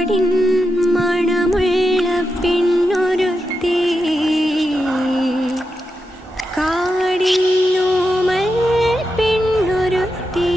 കാടിൻ മണമുള്ള പെണ്ണൊരുത്തി കാടിന്നോമൽ പെണ്ണൊരുത്തി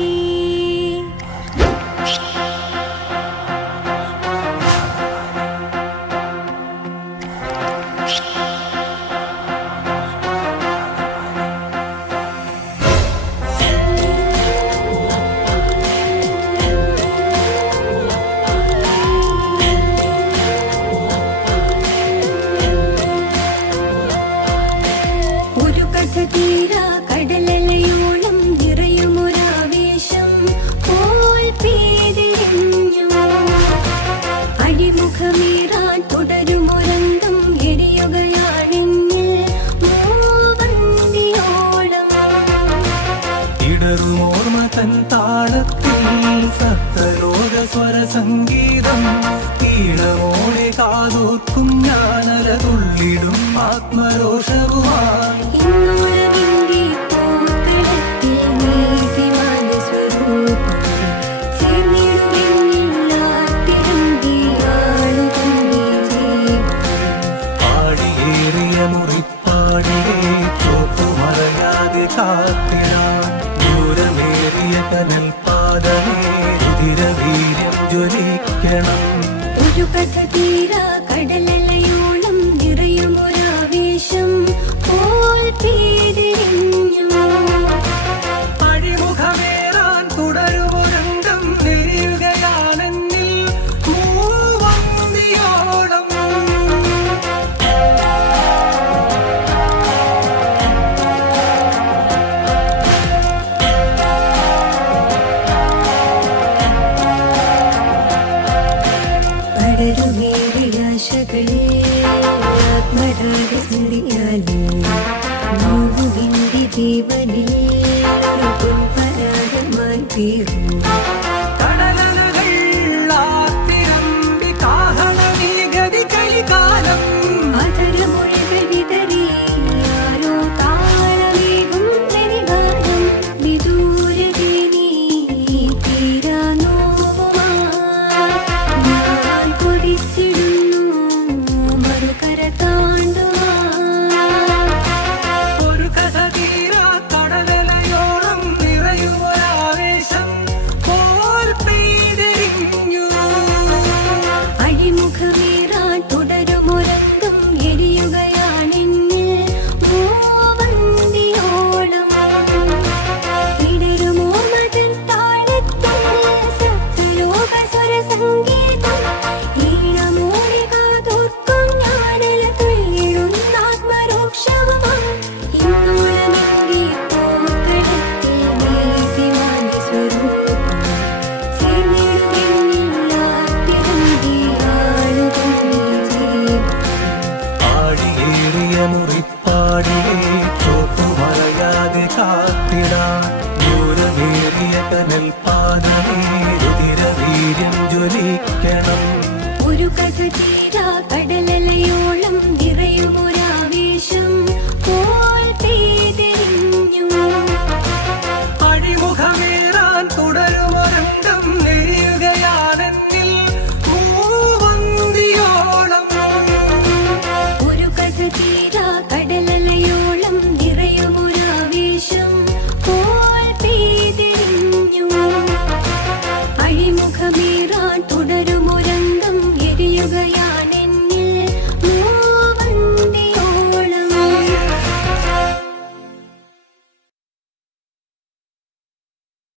തീരാ കടലലയോളം നിറയുമൊരാവേശം പോൽ പെയ്തെറിഞ്ഞു അടിമുഖമേറാൻ തുടരുമൊരന്തം എരിയുകയാണെന്നിൽ മൂവന്തിയോളം ഇടറുമോർമ തൻ താളത്തിൽ സപ്തലോക സ്വരസംഗീതം ഈണമോടെ കാതോർക്കും ഞാനലതുള്ളിടും ആത്മരോഷവുമായി ദൂരമേറിയ കനൽ പാതമേ രുധിരവീര്യം ജ്വലിക്കണം ഒരു കഥ തീരാ കടലലയോളം നിറയുമൊരാവേശം പോൽ പെയ്തെറിഞ്ഞു അഴിമുഖമേറാൻ തുടരുമൊരന്തം നെരിയുകയാണെന്നിൽ മൂവന്തിയോളം ജീവനിൽ പരാഗമായി തീർന്നു അതരമൊഴികൾ വിതറി ആരോ താളമേകും ധനികാരം വിദൂരതേ നീ തീരാനോവുമായി ഞാൻ കൊതിച്ചിടുന്നു മറുകര താണ്ടുവാൻ അഴിമുഖമേറാൻ തുടരുമൊരന്തം എരിയുകയാണെന്നിൽ മൂവന്തിയോളം ഇടരുമോ മതൻ താളത്തിൽ സപ്തലോക സ്വരസംഗീതം ഈണമോടെ കാതോർക്കും ഞാനല തുള്ളിടുന്ന ആത്മരോക്ഷവുമായി ഇന്നോളമെന്റെ പൂക്കളത്തിൽ നീതിമാന്റെ സ്വരൂപം മുറിപ്പാടിയെ ചോപ്പുമറയാതെ കാത്തിടാൻ ദൂരമേറിയ കനൽ പാതമേ രുധിരവീര്യം ജ്വലിക്കണം ഒരു കഥ തീരാ കടലലയോളം നിറയുമൊരാവേശം പോൽ പെയ്തെറിഞ്ഞു അഴിമുഖമേറാൻ തുടരുമൊരന്തം നെരിയുകയാണെന്നിൽ മൂവന്തിയോളം ഒരു കഥ തീരാ കടലലയോളം നിറയുമൊരാവേശം പോൽ പെയ്തെറിഞ്ഞു അഴിമുഖമേറാൻ തുടരുമൊരന്തം എരിയുകയാ